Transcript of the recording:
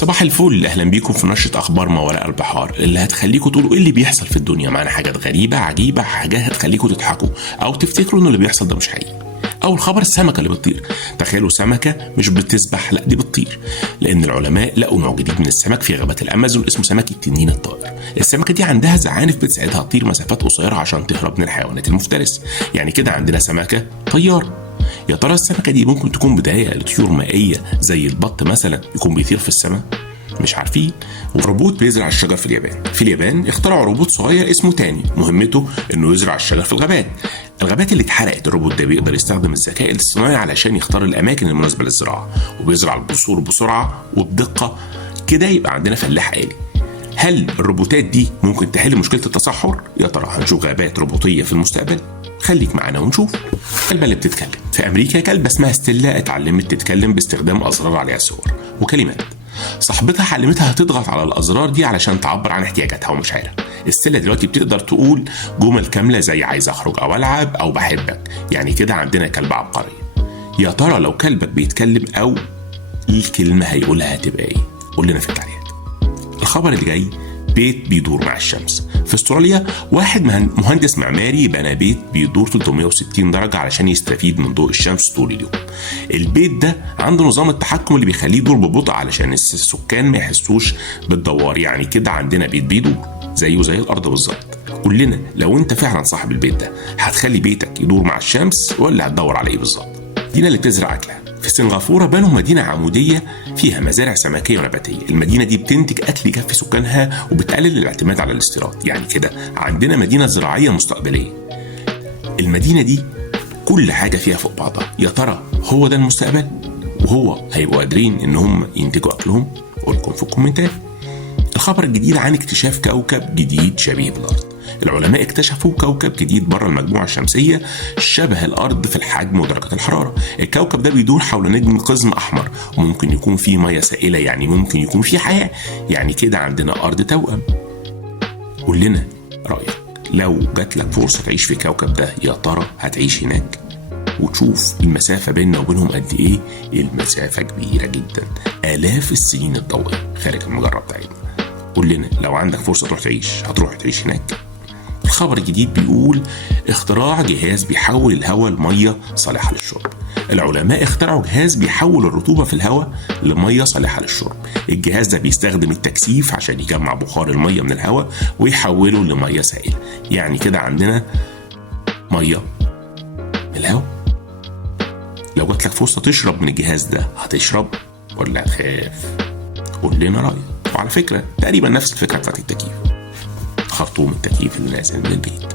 صباح الفل، اهلا بيكم في نشرة اخبار ما وراء البحار اللي هتخليكم تقولوا ايه اللي بيحصل في الدنيا. معانا حاجات غريبة عجيبة، حاجات هتخليكم تضحكوا او تفتكروا ان اللي بيحصل ده مش حقيقي. اول خبر، السمكة اللي بتطير. تخيلوا سمكة مش بتسبح، لا دي بتطير، لان العلماء لقوا نوع جديد من السمك في غابات الامازون اسمه سمك التنين الطائر. السمكة دي عندها زعانف بتساعدها تطير مسافات قصيرة عشان تهرب من الحيوانات المفترسة. يعني كده عندنا سمكة طيار. يا ترى السمكة دي ممكن تكون بداية لطيور مائية زي البط مثلا يكون بيطير في السماء؟ مش عارفين. وروبوت بيزرع الشجر في اليابان. في اليابان اخترعوا روبوت صغير اسمه تاني، مهمته انه يزرع الشجر في الغابات اللي اتحرقت. الروبوت ده بيقدر يستخدم الذكاء الاصطناعي علشان يختار الاماكن المناسبة للزراعة، وبيزرع البذور بسرعة وبدقة. كده يبقى عندنا فلاح آلي. هل الروبوتات دي ممكن تحل مشكلة التصحر؟ يا ترى هنشوف غابات روبوتية في المستقبل؟ خليك معانا ونشوف. الكلبة اللي بتتكلم. في أمريكا كلبة اسمها ستيلا اتعلمت تتكلم باستخدام أزرار عليها صور وكلمات. صاحبتها علمتها تضغط على الأزرار دي علشان تعبر عن احتياجاتها ومشاعرها. ستيلا دلوقتي بتقدر تقول جمل كاملة زي عايز أخرج أو ألعب أو بحبك. يعني كده عندنا كلبة عبقرية. يا ترى لو كلبك بيتكلم أو الكلمة هيقولها هتبقى إيه؟ قول لنا في التعليقات. الخبر اللي جاي، بيت بيدور مع الشمس. في استراليا واحد مهندس معماري بنى بيت بيدور 360 درجة علشان يستفيد من ضوء الشمس طول اليوم. البيت ده عنده نظام التحكم اللي بيخليه يدور ببطء علشان السكان ما يحسوش بالدوار. يعني كده عندنا بيت بيدور زيه زي الأرض بالظبط. قول لنا لو انت فعلا صاحب البيت ده، هتخلي بيتك يدور مع الشمس ولا هتدور على ايه بالظبط؟ دينا اللي بتزرع أكلها. في سنغافورة بنوا مدينة عمودية فيها مزارع سمكية ونباتية. المدينة دي بتنتج أكل يكفي سكانها وبتقلل الاعتماد على الاستيراد. يعني كده عندنا مدينة زراعية مستقبلية. المدينة دي كل حاجة فيها فوق بعضها. يا ترى هو ده المستقبل؟ وهو هيبقوا قادرين إن هم ينتجوا أكلهم؟ قولكم في الكومنتات. الخبر الجديد عن اكتشاف كوكب جديد شبيه بالأرض. العلماء اكتشفوا كوكب جديد بره المجموعة الشمسية شبه الأرض في الحجم ودرجة الحرارة. الكوكب ده بيدور حول نجم قزم أحمر، وممكن يكون فيه مياه سائلة، يعني ممكن يكون فيه حياة. يعني كده عندنا أرض توأم. قول لنا رأيك، لو جات لك فرصة تعيش في الكوكب ده يا ترى هتعيش هناك؟ وتشوف المسافة بيننا وبينهم قد إيه. المسافة كبيرة جدا، آلاف السنين الضوئية خارج المجرة بتاعتنا. قول لنا لو عندك فرصة تروح تعيش، هتروح تعيش هناك؟ الخبر الجديد بيقول اختراع جهاز بيحول الهواء لمية صالحة للشرب. العلماء اخترعوا جهاز بيحول الرطوبة في الهواء لمية صالحة للشرب. الجهاز ده بيستخدم التكثيف عشان يجمع بخار المية من الهواء ويحوله لمية سائلة. يعني كده عندنا مية من الهواء. لو جات لك فرصة تشرب من الجهاز ده، هتشرب ولا هتخاف؟ قول لنا رأيك. وعلى فكرة تقريبا نفس الفكرة بتاعت التكييف، خرطوم التكييف اللي نازل من البيت.